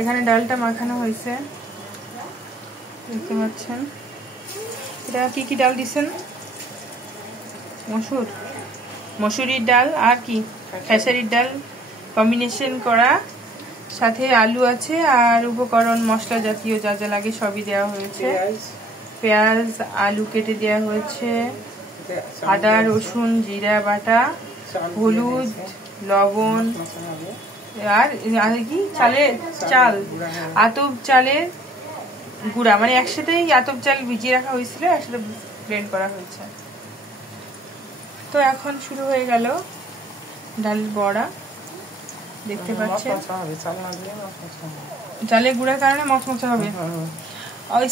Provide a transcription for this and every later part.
এখানে ডালটা মাখানো হয়েছে, দেখতে পাচ্ছেন। এটা কি কি ডাল দিচ্ছেন? মসুরির ডাল আর কি খেসারির ডাল কম্বিনেশন করা, সাথে আলু আছে আর উপকরণ মশলা জাতীয় যা যা লাগে সবই দেওয়া হয়েছে। পেঁয়াজ আলু কেটে দেওয়া হয়েছে, আদা রসুন জিরা বাটা, হলুদ লবণ আর কি চাল আতপ চালের গুঁড়া, মানে একসাথেই আতপ চাল ভিজিয়ে রাখা হয়েছিল, একসাথে ব্লেন্ড করা হয়েছে। তো এখন শুরু হয়ে গেল ডালের বড়া, দেখতে পাচ্ছেন। চালের গুঁড়ার কারণে মচমচা হবে।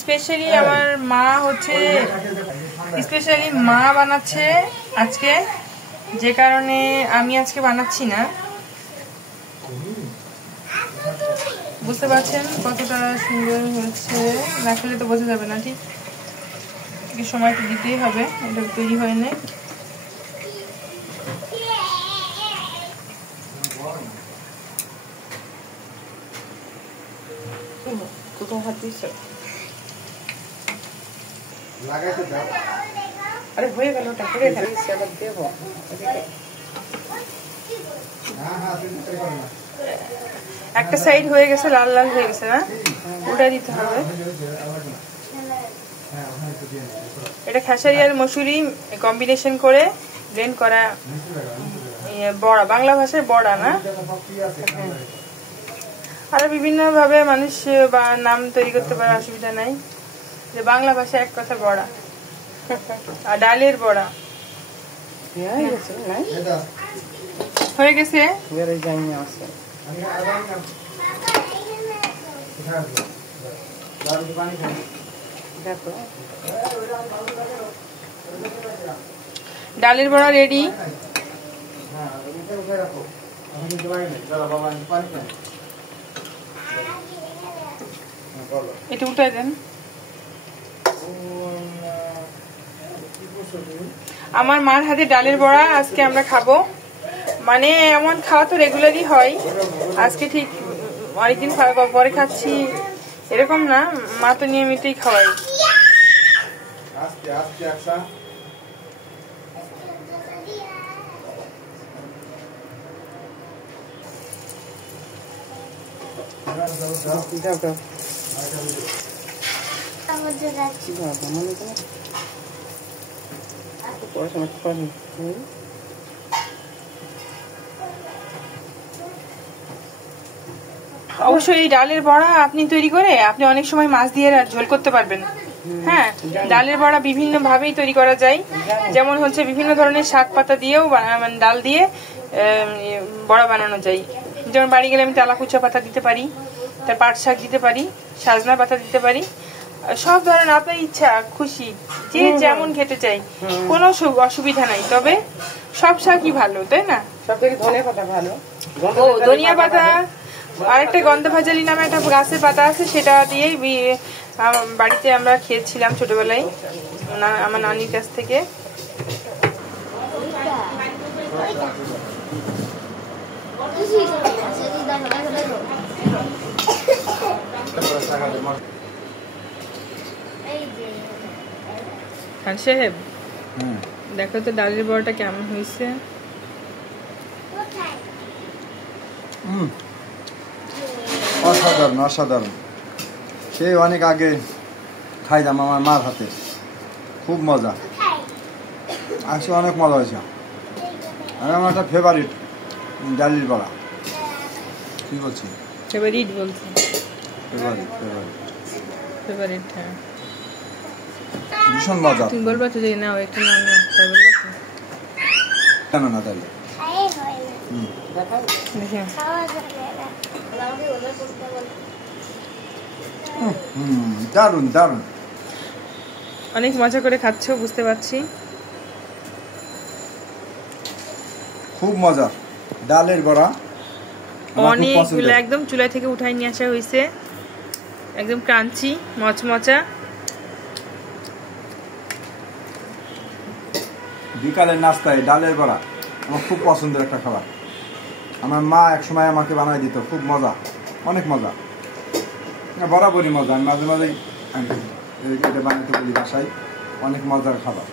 স্পেশালি আমার মা স্পেশালি মা বানাচ্ছে আজকে, যে কারণে আমি আজকে বানাচ্ছি না। বুঝতে পারছেন কতটা সুন্দর হচ্ছে, না খেলে তো বোঝা যাবে না। ঠিক সময় তো দিতেই হবে, এটা তৈরি হয় না। আরে হয়ে গেল, একটা সাইড হয়ে গেছে, লাল লাল হয়ে গেছে না, উল্টা দিতে হবে। এটা খেসারি আর মসুরি কম্বিনেশন করে ব্লেন্ড করা বড়া, বাংলা ভাষায় বড়া না। আরো বিভিন্ন ভাবে মানুষ নাম তৈরি করতে পারে, অসুবিধা নাই। যে বাংলা ভাষায় এক কথা বড়া আর ডালের বড়া হয়ে গেছে। ডালের বড়া রেডি। এটা উঠাই দেন। আমার মার হাতে ডালের বড়া আজকে আমরা খাবো, মানে এমন খাওয়া তো রেগুলারই হয়, আজকে ঠিক অনেকদিন পরে খাচ্ছি এরকম না, মা তো নিয়মিতই খাওয়াই। অবশ্যই এই ডালের বড়া আপনি তৈরি করে আপনি অনেক সময় মাছ দিয়ে ঝোল করতে পারবেন। হ্যাঁ, ডালের বড়া বিভিন্ন ভাবেই তৈরি করা যায়, যেমন হচ্ছে বিভিন্ন ধরনের শাক পাতা দিয়েও, মানে ডাল দিয়ে বড়া বানানো যায়। যেমন বাড়ি গেলে আমি তেলাকুচা পাতা দিতে পারি, তার পাট শাক দিতে পারি, সাজনা পাতা দিতে পারি, সব ধরনের আপনার ইচ্ছা খুশি যে যেমন খেতে চাই, কোনো অসুবিধা নাই। তবে সব শাকই ভালো, তাই না? সব থেকে ধনিয়া পাতা ভালো। ও ধনিয়া পাতা, আরেকটা গন্ধভাজালি নামে একটা গাছের পাতা আছে, সেটা দিয়েই বাড়িতে আমরা খেয়েছিলাম ছোটবেলায় আমার নানির কাছ থেকে। খান সাহেব, দেখো তো ডালের বড়াটা কেমন হয়েছে। অসাধারণ অসাধারণ, সেই অনেক আগে খাইলাম আমার মার হাতে, খুব মজা, আজকে অনেক মজা হয়েছে। আর আমার একটা ফেভারিট ডালের বড়া। কি বলছি? ফেভারিট বলছি। ফেভারিট ফেভারিট ফেভারিট, হ্যাঁ, ভীষণ মজা। তুমি বলবা তো যে নাও একটু নাও না, তাই বলবা তো কেন না তাহলে দারুন দারুন, অনেক মজা করে খাচ্ছ বুঝতে পারছি। খুব মজা ডালের বড়া, অনেকগুলো একদম চুলা থেকে উঠাই নিয়ে আসা হয়েছে, একদম ক্রাঞ্চি মচমচা। বিকালের নাস্তায় ডালের বড়া আমার খুব পছন্দের একটা খাবার। আমার মা একসময় আমাকে বানাই দিত, খুব মজা, অনেক মজা। বরাবরই মজা, আমি মাঝে মাঝেই এটা বানাতে বলি বাসায়, অনেক মজার খাবার।